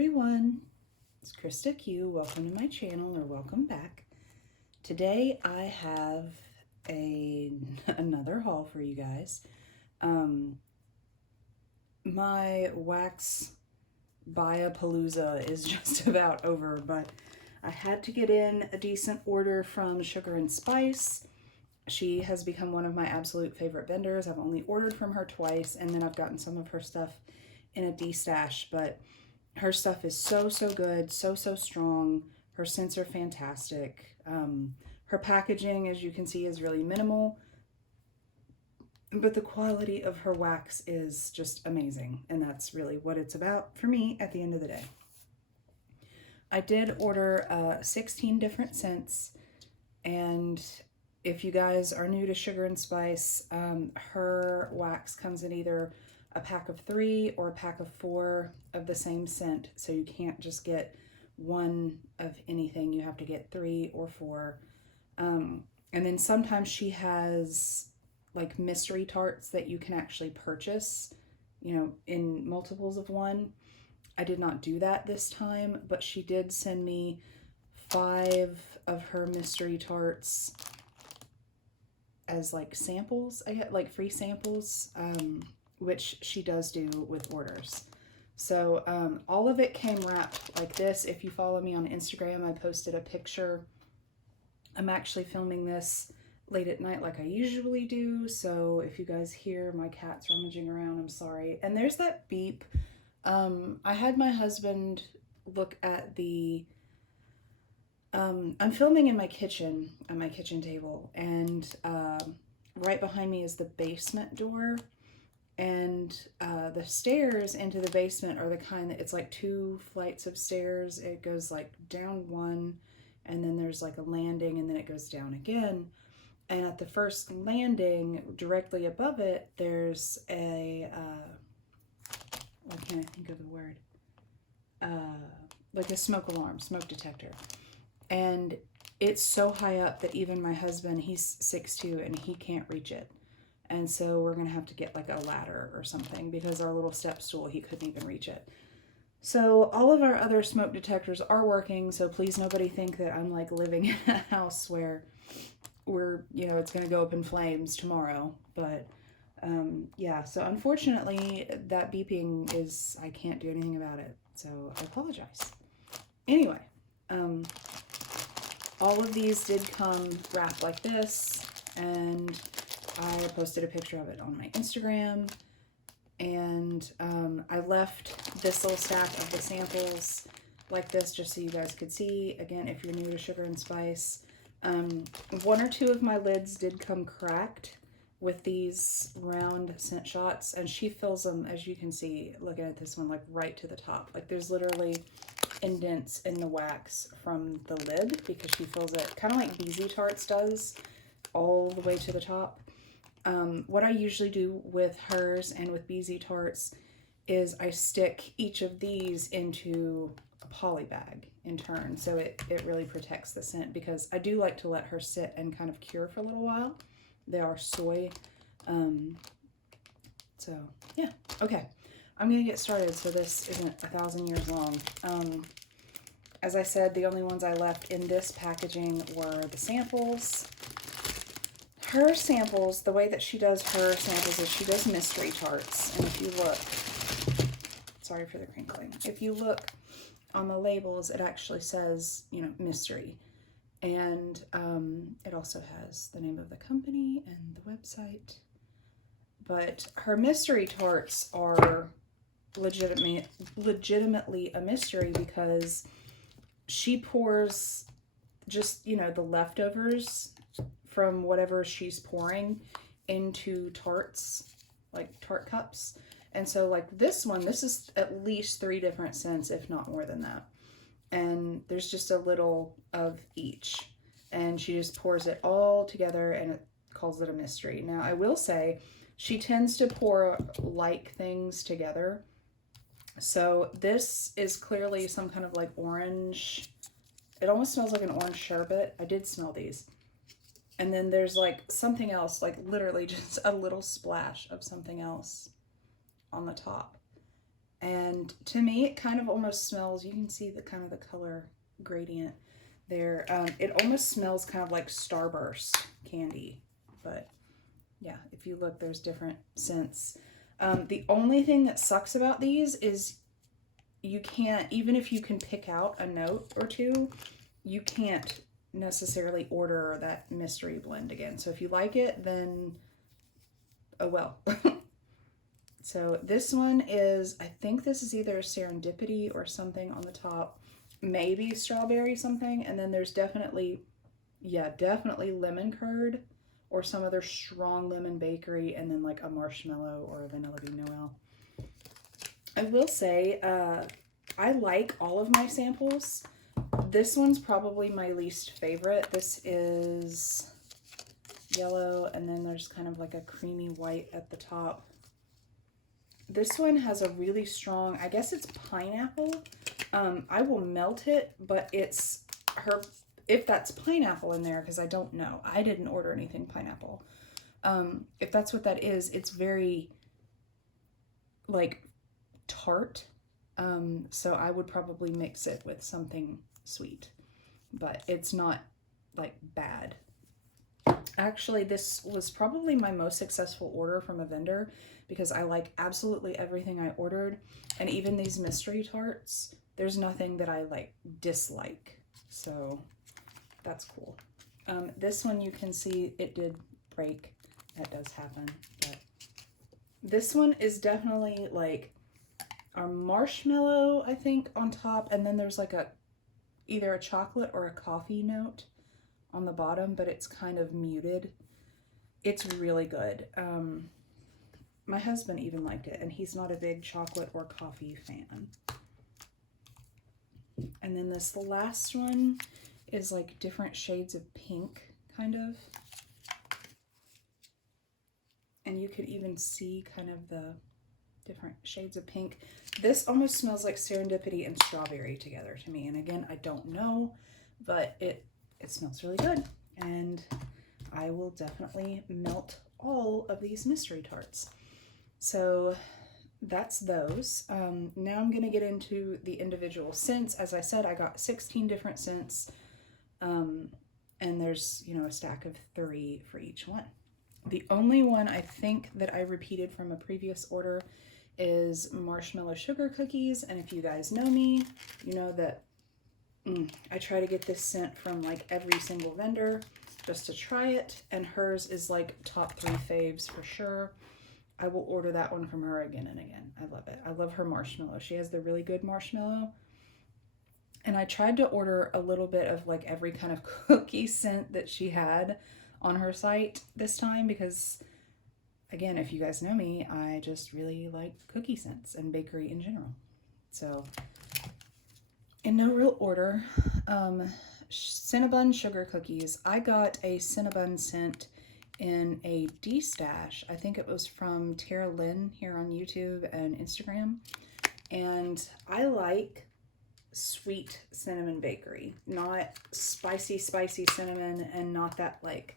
everyone, it's Krista Q. Welcome to my channel, or welcome back. Today I have another haul for you guys. My wax Buyapalooza is just about over, but I had to get in a decent order from Sugar and Spice. She has become one of my absolute favorite vendors. I've only ordered from her twice, and then I've gotten some of her stuff in a D-stash, but her stuff is so good, so strong. Her scents are fantastic. Her packaging, as you can see, is really minimal, but the quality of her wax is just amazing, and that's really what it's about for me at the end of the day. I did order 16 different scents, and if you guys are new to Sugar and Spice, her wax comes in either a pack of 3 or a pack of 4 of the same scent, so you can't just get one of anything. You have to get 3 or 4. And then sometimes she has like mystery tarts that you can actually purchase, you know, in multiples of one. I did not do that this time, but she did send me 5 of her mystery tarts as like samples. I get like free samples, which she does do with orders. So all of it came wrapped like this. If you follow me on Instagram, I posted a picture. I'm actually filming this late at night like I usually do, so if you guys hear my cats rummaging around, I'm sorry. And there's that beep. I had my husband look at the I'm filming in my kitchen, at my kitchen table, and right behind me is the basement door, and the stairs into the basement are the kind that it's like 2 flights of stairs. It goes like down one, and then there's like a landing, and then it goes down again. And at the first landing, directly above it, there's a why can't I think of the word? Like a smoke alarm, smoke detector. And it's so high up that even my husband, he's 6'2", and he can't reach it. And so we're gonna have to get like a ladder or something, because our little step stool, he couldn't even reach it. So all of our other smoke detectors are working, so please nobody think that I'm like living in a house where we're, you know, it's gonna go up in flames tomorrow. But yeah, so unfortunately that beeping is, I can't do anything about it, so I apologize. Anyway, all of these did come wrapped like this, and I posted a picture of it on my Instagram, and I left this little stack of the samples like this just so you guys could see. Again, if you're new to Sugar and Spice, 1 or 2 of my lids did come cracked with these round scent shots, and she fills them, as you can see looking at this one, like right to the top. Like there's literally indents in the wax from the lid, because she fills it kind of like BZ Tarts does, all the way to the top. What I usually do with hers and with BZ Tarts is I stick each of these into a poly bag in turn, so it really protects the scent, because I do like to let her sit and kind of cure for a little while. They are soy. So yeah, okay. I'm gonna get started so this isn't 1,000 years long. As I said, the only ones I left in this packaging were the samples. Her samples, the way that she does her samples is she does mystery tarts. And if you look, sorry for the crinkling, if you look on the labels, it actually says, you know, mystery. And it also has the name of the company and the website. But her mystery tarts are legitimately a mystery, because she pours just, you know, the leftovers from whatever she's pouring into tarts, like tart cups. And so like this one, this is at least 3 different scents, if not more than that. And there's just a little of each. And she just pours it all together, and it calls it a mystery. Now, I will say, she tends to pour like things together. So this is clearly some kind of like orange. It almost smells like an orange sherbet. I did smell these. And then there's like something else, like literally just a little splash of something else on the top. And to me, it kind of almost smells, you can see the kind of the color gradient there. It almost smells kind of like Starburst candy, but yeah, if you look, there's different scents. The only thing that sucks about these is you can't, even if you can pick out a note or two, you can't necessarily order that mystery blend again. So if you like it, then oh well. So this one is, I think this is either Serendipity or something on the top, maybe strawberry something, and then there's definitely, yeah, definitely lemon curd or some other strong lemon bakery, and then like a marshmallow or a vanilla bean Noel. I will say, I like all of my samples. This one's probably my least favorite. This is yellow, and then there's kind of like a creamy white at the top. This one has a really strong, I guess it's pineapple. I will melt it, but it's her, if that's pineapple in there, because I don't know. I didn't order anything pineapple. If that's what that is, it's very like tart. So I would probably mix it with something sweet, but it's not like bad. Actually, this was probably my most successful order from a vendor because I like absolutely everything I ordered. And even these mystery tarts, there's nothing that I like dislike. So that's cool. This one you can see it did break. That does happen. But this one is definitely like our marshmallow, I think, on top. And then there's like either a chocolate or a coffee note on the bottom, but it's kind of muted. It's really good. My husband even liked it, and he's not a big chocolate or coffee fan. And then this last one is like different shades of pink, kind of. And you could even see kind of the different shades of pink. This almost smells like Serendipity and strawberry together to me. And again, I don't know, but it smells really good. And I will definitely melt all of these mystery tarts. So that's those. Now I'm going to get into the individual scents. As I said, I got 16 different scents. And there's, you know, a stack of 3 for each one. The only one I think that I repeated from a previous order is marshmallow sugar cookies. And if you guys know me, you know that I try to get this scent from like every single vendor just to try it. And hers is like top 3 faves for sure. I will order that one from her again and again. I love it. I love her marshmallow. She has the really good marshmallow. And I tried to order a little bit of like every kind of cookie scent that she had on her site this time because, again, if you guys know me, I just really like cookie scents and bakery in general. So, in no real order, Cinnabon sugar cookies. I got a Cinnabon scent in a D-stash. I think it was from Tara Lynn here on YouTube and Instagram. And I like sweet cinnamon bakery, not spicy cinnamon, and not that like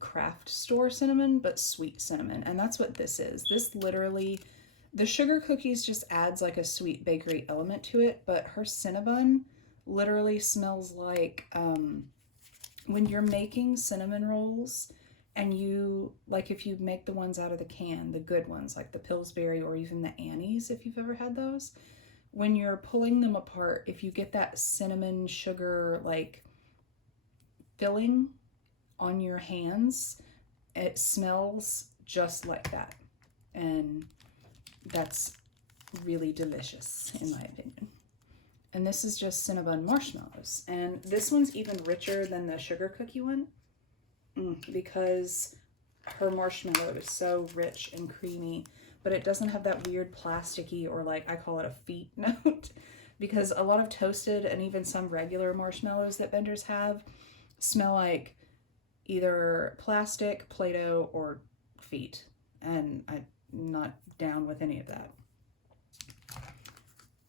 craft store cinnamon, but sweet cinnamon. And that's what this is. This literally, the sugar cookies just adds like a sweet bakery element to it, but her Cinnabon literally smells like when you're making cinnamon rolls and you, like if you make the ones out of the can, the good ones, like the Pillsbury or even the Annie's, if you've ever had those, when you're pulling them apart, if you get that cinnamon sugar like filling on your hands, it smells just like that. And that's really delicious in my opinion. And this is just Cinnabon marshmallows. And this one's even richer than the sugar cookie one because her marshmallow is so rich and creamy, but it doesn't have that weird plasticky or like I call it a feet note because a lot of toasted and even some regular marshmallows that vendors have smell like either plastic, Play-Doh, or feet. And I'm not down with any of that.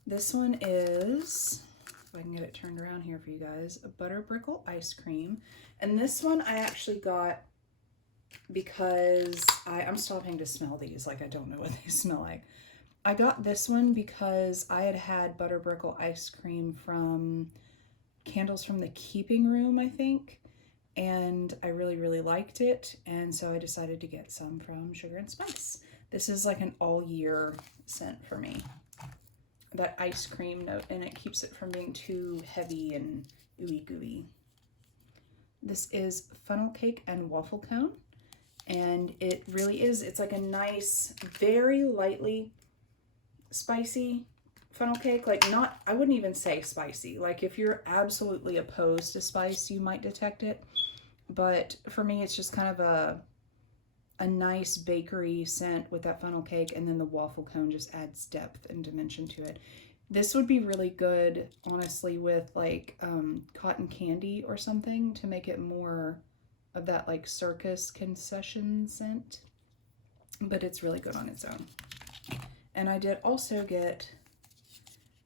This one is, if I can get it turned around here for you guys, a butter brickle ice cream. And this one I actually got because I'm stopping to smell these, like I don't know what they smell like. I got this one because I had had butterbrickle ice cream from Candles from the Keeping Room, I think, and I really, really liked it, and so I decided to get some from Sugar and Spice. This is like an all-year scent for me. That ice cream note in it keeps it from being too heavy and ooey gooey. This is Funnel Cake and Waffle Cone, and it really is, it's like a nice, very lightly spicy funnel cake. Like, not, I wouldn't even say spicy. Like, if you're absolutely opposed to spice, you might detect it. But for me, it's just kind of a nice bakery scent with that funnel cake, and then the waffle cone just adds depth and dimension to it. This would be really good, honestly, with like cotton candy or something to make it more of that like circus concession scent. But it's really good on its own. And I did also get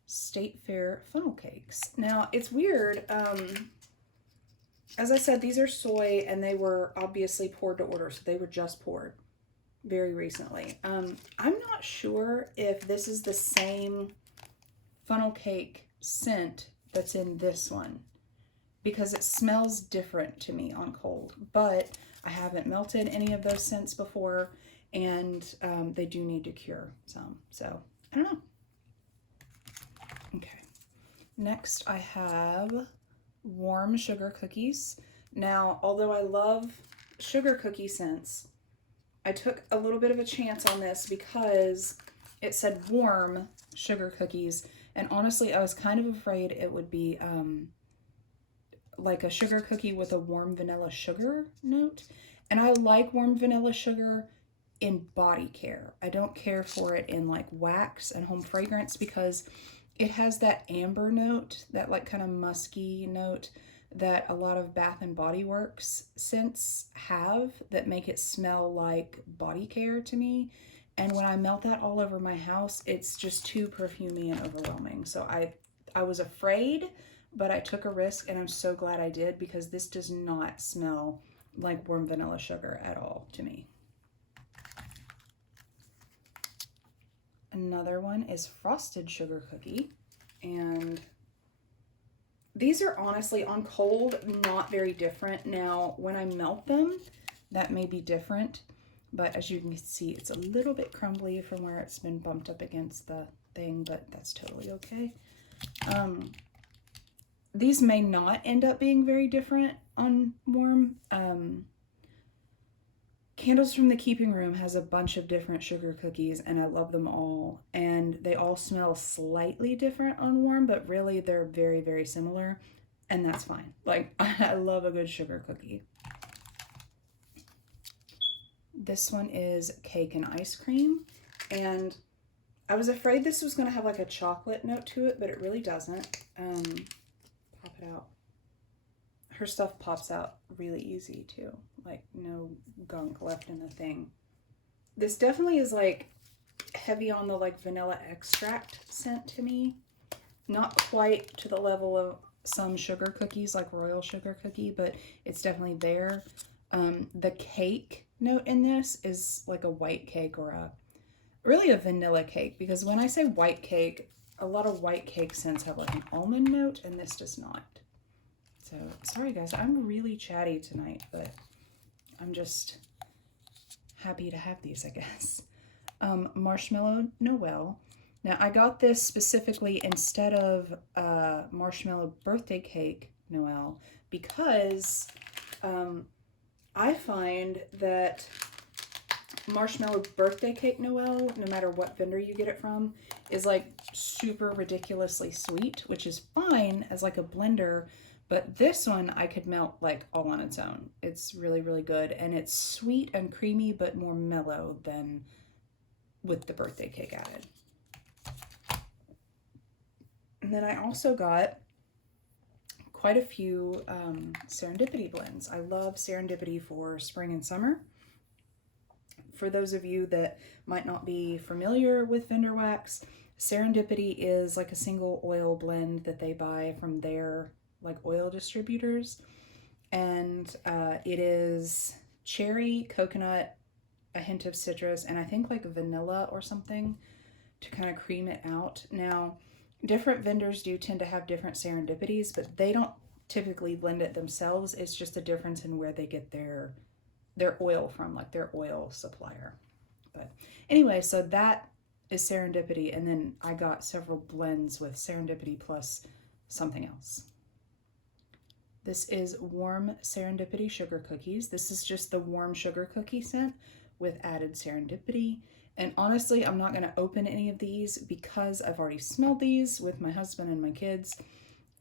State Fair funnel cakes. Now, it's weird. As I said, these are soy, and they were obviously poured to order, so they were just poured very recently. I'm not sure if this is the same funnel cake scent that's in this one, because it smells different to me on cold, but I haven't melted any of those scents before, and they do need to cure some, so I don't know. Okay, next I have warm sugar cookies. Now, although I love sugar cookie scents, I took a little bit of a chance on this because it said warm sugar cookies, and honestly, I was kind of afraid it would be like a sugar cookie with a warm vanilla sugar note. And I like warm vanilla sugar in body care. I don't care for it in like wax and home fragrance because it has that amber note, that like kind of musky note that a lot of Bath and Body Works scents have that make it smell like body care to me. And when I melt that all over my house, it's just too perfumey and overwhelming. So I was afraid, but I took a risk, and I'm so glad I did, because this does not smell like warm vanilla sugar at all to me. Another one is Frosted Sugar Cookie, and these are honestly on cold not very different. Now, when I melt them, that may be different, but as you can see, it's a little bit crumbly from where it's been bumped up against the thing, but that's totally okay. These may not end up being very different on warm. Candles from the Keeping Room has a bunch of different sugar cookies, and I love them all. And they all smell slightly different on warm, but really they're very, very similar, and that's fine. Like, I love a good sugar cookie. This one is Cake and Ice Cream, and I was afraid this was going to have like a chocolate note to it, but it really doesn't. Pop it out. Her stuff pops out really easy too. Like, no gunk left in the thing. This definitely is like heavy on the like vanilla extract scent to me. Not quite to the level of some sugar cookies like Royal Sugar Cookie, but it's definitely there. The cake note in this is like a white cake or really a vanilla cake, because when I say white cake, a lot of white cake scents have like an almond note, and this does not. So, sorry guys, I'm really chatty tonight, but I'm just happy to have these, I guess. Marshmallow Noel. Now, I got this specifically instead of Marshmallow Birthday Cake Noel because I find that Marshmallow Birthday Cake Noel, no matter what vendor you get it from, is like super ridiculously sweet, which is fine as like a blender, but this one I could melt like all on its own. It's really, really good, and it's sweet and creamy, but more mellow than with the birthday cake added. And then I also got quite a few Serendipity blends. I love Serendipity for spring and summer. For those of you that might not be familiar with vendor wax, Serendipity is like a single oil blend that they buy from their like oil distributors, and it is cherry, coconut, a hint of citrus, and I think like vanilla or something, to kind of cream it out. Now, different vendors do tend to have different serendipities, but they don't typically blend it themselves. It's just a difference in where they get their oil from, like their oil supplier. But anyway, so that is serendipity, and then I got several blends with serendipity plus something else. This is warm serendipity sugar cookies. This is just the warm sugar cookie scent with added serendipity. And honestly, I'm not going to open any of these because I've already smelled these with my husband and my kids.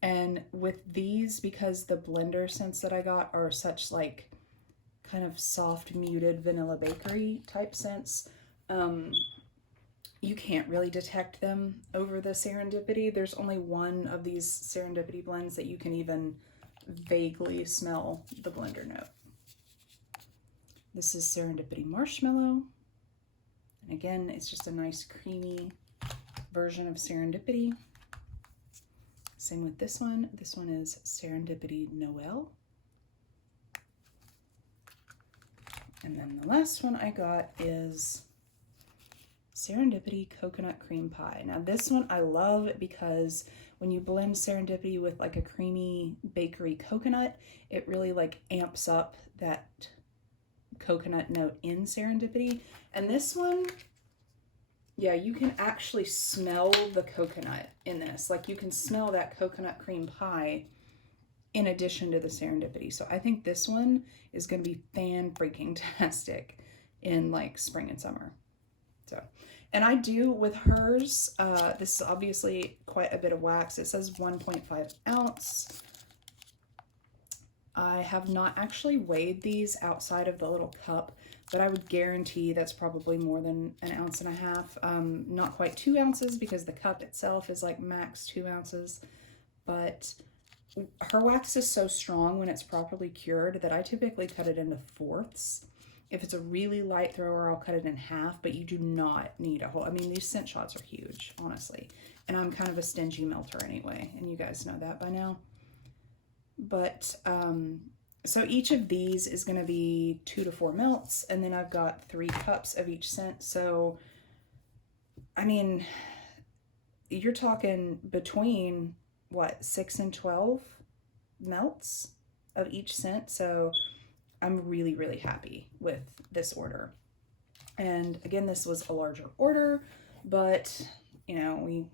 And with these, because the blender scents that I got are such like kind of soft, muted vanilla bakery type scents, you can't really detect them over the serendipity. There's only one of these serendipity blends that you can even vaguely smell the blender note. This is serendipity marshmallow. And again, it's just a nice creamy version of serendipity. Same with this one. This one is serendipity Noel. And then the last one I got is serendipity coconut cream pie. Now this one I love because when you blend serendipity with like a creamy bakery coconut, it really like amps up that coconut note in serendipity. And this one, yeah, you can actually smell the coconut in this. Like you can smell that coconut cream pie in addition to the serendipity. So I think this one is going to be fan-freaking-tastic in like spring and summer. So, and I do with hers, this is obviously quite a bit of wax. It says 1.5 ounce. I have not actually weighed these outside of the little cup, but I would guarantee that's probably more than 1.5 ounces. Not quite 2 ounces because the cup itself is like max 2 ounces, but her wax is so strong when it's properly cured that I typically cut it into fourths. If it's a really light thrower, I'll cut it in half, but you do not need a whole, I mean, these scent shots are huge, honestly. And I'm kind of a stingy melter anyway, and you guys know that by now. But, so each of these is going to be 2 to 4 melts, and then I've got 3 cups of each scent. So, I mean, you're talking between, what, 6 and 12 melts of each scent. So I'm really, really happy with this order. And again, this was a larger order, but you know, we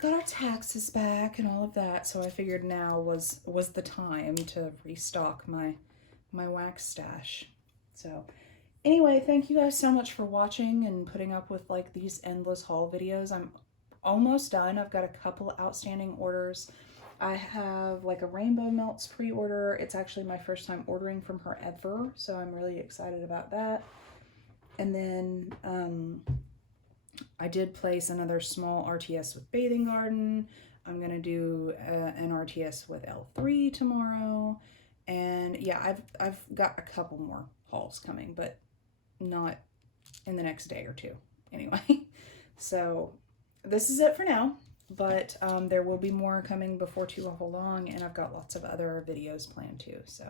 got our taxes back and all of that. So I figured now was the time to restock my wax stash. So anyway, thank you guys so much for watching and putting up with like these endless haul videos. I'm almost done. I've got a couple outstanding orders. I have like a Rainbow Melts pre-order. It's actually my first time ordering from her ever, so I'm really excited about that. And then I did place another small RTS with Bathing Garden. I'm gonna do an RTS with L3 tomorrow. And yeah, I've got a couple more hauls coming, but not in the next day or two anyway. So this is it for now. But there will be more coming before too long, and I've got lots of other videos planned too. So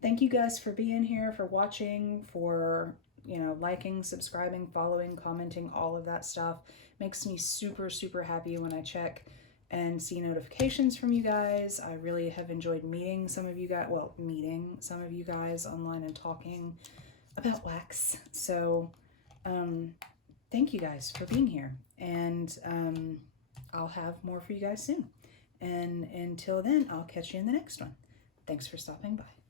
thank you guys for being here, for watching, for, you know, liking, subscribing, following, commenting, all of that stuff. Makes me super, super happy when I check and see notifications from you guys. I really have enjoyed meeting some of you guys, well, meeting some of you guys online and talking about wax. So thank you guys for being here, and I'll have more for you guys soon. And until then, I'll catch you in the next one. Thanks for stopping by.